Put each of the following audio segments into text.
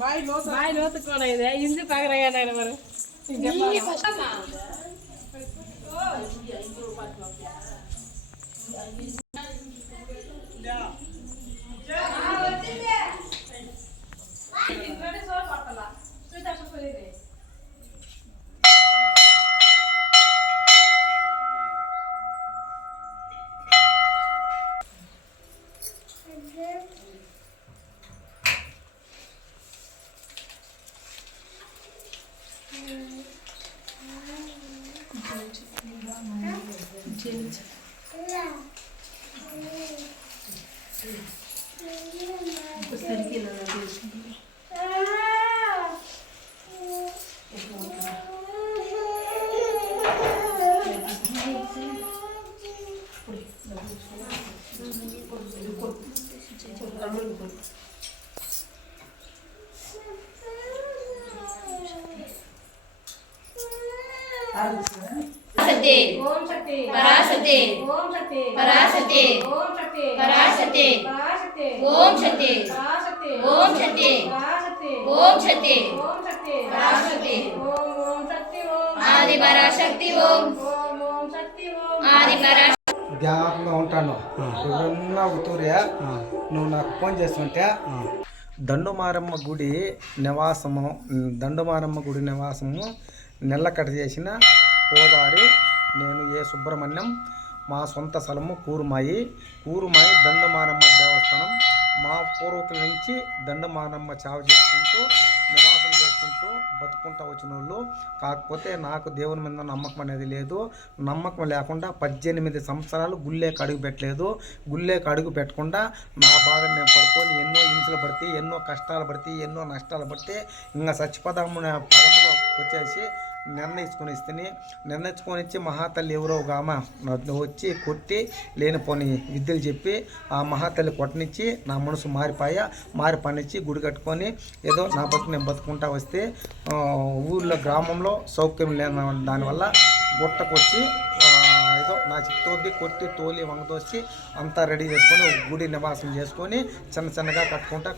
ಬಾಯಿ ಲೋತು ಕೂಡ ಇದೆ ಹಿಂದೆ ಪಾಗರಾಗ ಬರು पराशक्ति पराशक्ति पराशक्ति ओम शक्ति ओम शक्ति ओम शक्ति पराशक्ति आदि पराशक्ति ओम आदि पराशक्ति జ్ఞాపకంగా ఉంటాను. ఎవరన్నా ఉత్తూరియా నువ్వు నాకు ఫోన్ చేస్తుంటే దండుమారమ్మ గుడి నివాసము నెల్లకట్ట చేసిన పోదారి నేను ఏ సుబ్రహ్మణ్యం. మా సొంత స్థలము కూరుమాయి దండుమారమ్మ దేవస్థానం. మా పూర్వకుల నుంచి దండుమారమ్మ చావ చేసుకుంటూ నివాసం చేసుకుంటూ బతుకుంటూ వచ్చిన వాళ్ళు. కాకపోతే నాకు దేవుని మీద నమ్మకం అనేది లేదు. నమ్మకం లేకుండా 18 సంవత్సరాలు గుళ్ళేకి అడుగు పెట్టలేదు. గుళ్ళేకి అడుగు పెట్టకుండా నా బాగా నేను పడుకొని ఎన్నో హింసలు పడితే, ఎన్నో కష్టాలు పడితే, ఎన్నో నష్టాలు పడితే ఇంకా పదంలో వచ్చేసి నిర్ణయించుకొని ఇచ్చి మహాతల్లి ఎవరో గామ వచ్చి కొట్టి లేనిపోని విద్యలు చెప్పి ఆ మహాతల్లి కొట్టనిచ్చి నా మనసు మారి పనిచ్చి గుడి కట్టుకొని ఏదో నా బతుకు నేను బతుకుంటా వస్తే ఊళ్ళో గ్రామంలో సౌఖ్యం లేని దానివల్ల గుట్టకొచ్చి ఏదో నా చిత్తోది కొట్టి తోలి వంగదోసి అంతా రెడీ చేసుకొని గుడి నివాసం చేసుకొని చిన్నగా కట్టుకుంటా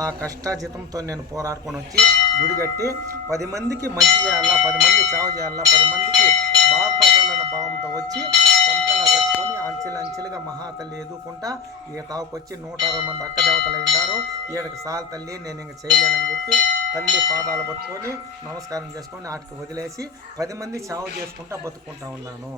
నా కష్టాజితంతో నేను పోరాడుకొని వచ్చి గుడి కట్టి 10 మందికి మంచి చేయాలా, 10 మంది సేవ చేయాలా, 10 మందికి బాగుపడాలన్న భావంతో వచ్చి సొంతంగా కట్టుకొని అంచెలుగా మహాతల్లి ఎదుర్కొంటా ఈ తావుకొచ్చి 160 మంది అక్క దేవతలు అయినారు. ఈడకి సాల్ తల్లి నేను ఇంక చేయలేనని చెప్పి తల్లి పాదాలు పట్టుకొని నమస్కారం చేసుకొని వాటికి వదిలేసి 10 మంది సేవ చేసుకుంటా బతుకుంటా ఉన్నాను.